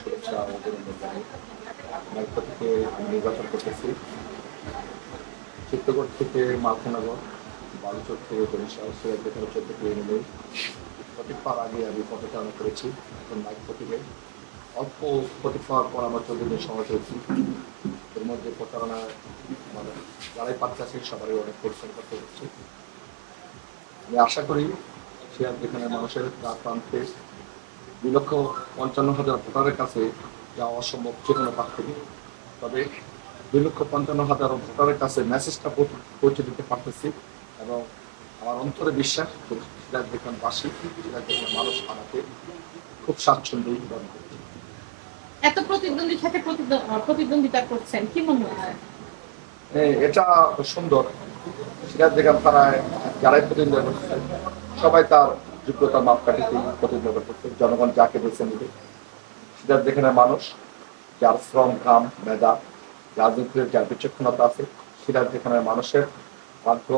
শুভেচ্ছা ও অভিনন্দন জানাই। মাইক্র থেকে আমি নির্বাচন করতেছি চিত্রকোট থেকে মালখানগর, বালুচর থেকে বরিশাল, সিরাজগঞ্জ 14 কিলোমিটার। প্রতীক পাওয়ার আগে আমি পথচারণা করেছি। এখন মাইক্র থেকে অল্প প্রতীক পাওয়ার পর আমার 14 দিন সময় পেয়েছি। এর মধ্যে প্রচারণা মানে যারাই পাচ্ছে আছে সবারই অনেক পরিশ্রম করতে হচ্ছে। আমি আশা করি যেখানে মানুষের দ্বার প্রান্তে 2,55,000 ভোটারের কাছে যাওয়া অসম্ভব যে কোনো প্রার্থী, তবে 2,55,000 ভোটারের কাছে মেসেজটা পৌঁছে দিতে পারতেছি এবং আমার অন্তরে বিশ্বাস সিরাজগঞ্জবাসী, সিরাজগঞ্জের মানুষ আমাকে খুব স্বাচ্ছন্দ্যই প্রদান করছে। এত প্রতিদ্বন্দ্বীর সাথে প্রতিদ্বন্দ্বিতা করছেন, কি মনে হয়? এটা সুন্দর। সিরাজগঞ্জ থানায় যারাই প্রতিদ্বন্দ্বিতা করছে সবাই তার যোগ্যতার মাপকাঠিতেই প্রতিদ্বন্দ্বিতা করছে। জনগণ যাকে বেছে নেবে, সিরাজগঞ্জের মানুষ যার শ্রম, ঘাম, মেধা, রাজনীতির যার বিচক্ষণতা আছে, সিরাজগঞ্জের মানুষের ভাগ্য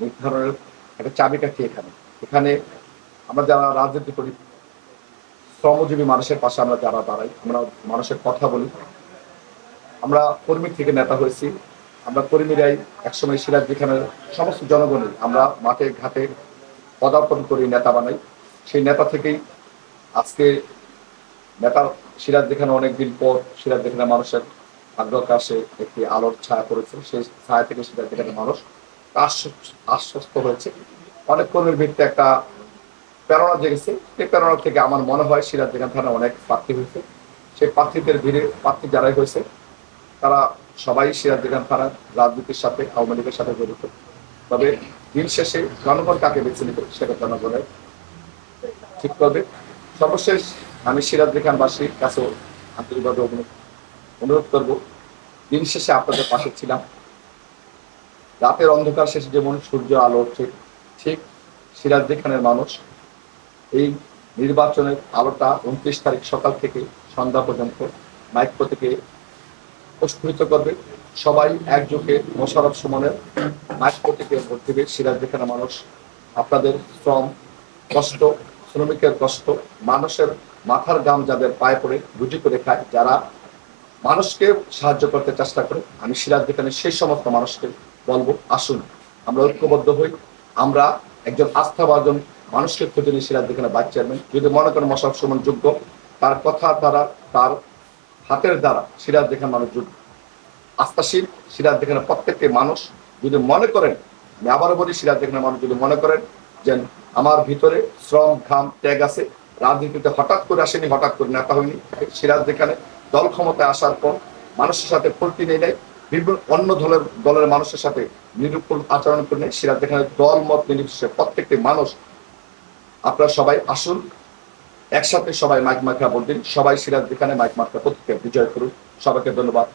নির্ধারণের একটা চাবিকাঠি এখানে। এখানে আমরা যারা রাজনীতি করি, শ্রমজীবী মানুষের পাশে আমরা যারা দাঁড়াই, আমরা মানুষের কথা বলি, আমরা কর্মী থেকে নেতা হয়েছি। আমরা কর্মীরাই একসময় সিরাজগঞ্জের সমস্ত জনগণই আমরা মাঠে ঘাটে পদার্পণ করি, নেতা বানাই। সেই নেতা থেকেই আজকে নেতার সিরাজগঞ্জে অনেকদিন পর সিরাজগঞ্জের মানুষের আগ্রহে একটি আলোর ছায়া পড়েছে। সেই ছায়া থেকে সিরাজগঞ্জের মানুষ আশ্বস্ত হয়েছে। অনেক কর্মীর ভিত্তিতে একটা প্রেরণা জেগেছে। এই প্রেরণা থেকে আমার মনে হয় সিরাজগঞ্জ থানা অনেক প্রার্থী হয়েছে। সেই প্রার্থীদের ভিড়ে প্রার্থী যারাই হয়েছে তারা সবাই সিরাজগঞ্জ থানার রাজনীতির সাথে, আওয়ামী লীগের সাথে জড়িত। তবে দিন শেষে জনগণ কাকে বেছে নেবে সেটা জনগণের ঠিক করবে। সর্বশেষ আমি সিরাজগঞ্জবাসীর কাছে আন্তরিকভাবে অনুরোধ করব, দিন শেষে আপনাদের পাশে ছিলাম। রাতের অন্ধকার শেষে যেমন সূর্য আলো ওঠে, ঠিক সিরাজগঞ্জের মানুষ এই নির্বাচনের আলোটা 29 তারিখ সকাল থেকে সন্ধ্যা পর্যন্ত মাইক প্রতীকে প্রস্ফুটিত করবে। সবাই একযোগে মোশাররফ সুমনের মাইক প্রতীকে ভোট দেবে। সিরাজগঞ্জের মানুষ আপনাদের শ্রম, কষ্ট, শ্রমিকের কষ্ট, মানুষের মাথার ঘাম যাদের পায়ে পড়ে রুজি করে খায়, যারা মানুষকে সাহায্য করতে চেষ্টা করে, আমি সিরাজগঞ্জের সেই সমস্ত মানুষকে বলবো, আসুন আমরা ঐক্যবদ্ধ হই। আমরা একজন আস্থাভাজন মানুষকে খুঁজে নিই সিরাজগঞ্জের ভাইস চেয়ারম্যান। যদি মনে করেন মোশাররফ সুমন যোগ্য, তার কথা দ্বারা, তার হাতের দ্বারা সিরাজগঞ্জের মানুষ যোগ্য, আস্থাশীল। সিরাজগঞ্জের প্রত্যেকটি মানুষ যদি মনে করেন, আমি আবারও বলি, সিরাজগঞ্জের মানুষ যদি মনে করেন যে আমার ভিতরে শ্রম, ঘাম, ত্যাগ আছে, রাজনীতিতে হঠাৎ করে আসেনি, হঠাৎ করে নেতা হয়নি, সিরাজগঞ্জে দল ক্ষমতায় আসার পর মানুষের সাথে ফুর্তি নেই নাই, বিভিন্ন অন্য দলের মানুষের সাথে নিরূপণ আচরণ করে নেই। সিরাজগঞ্জের দল মত নির্বিশেষে প্রত্যেকটি মানুষ আপনারা সবাই আসুন, একসাথে সবাই মাইক মার্কা ভোট দিন। সবাই সিরাজগঞ্জে মাইক মার্কা প্রত্যেকে বিজয় করুন। সবাইকে ধন্যবাদ।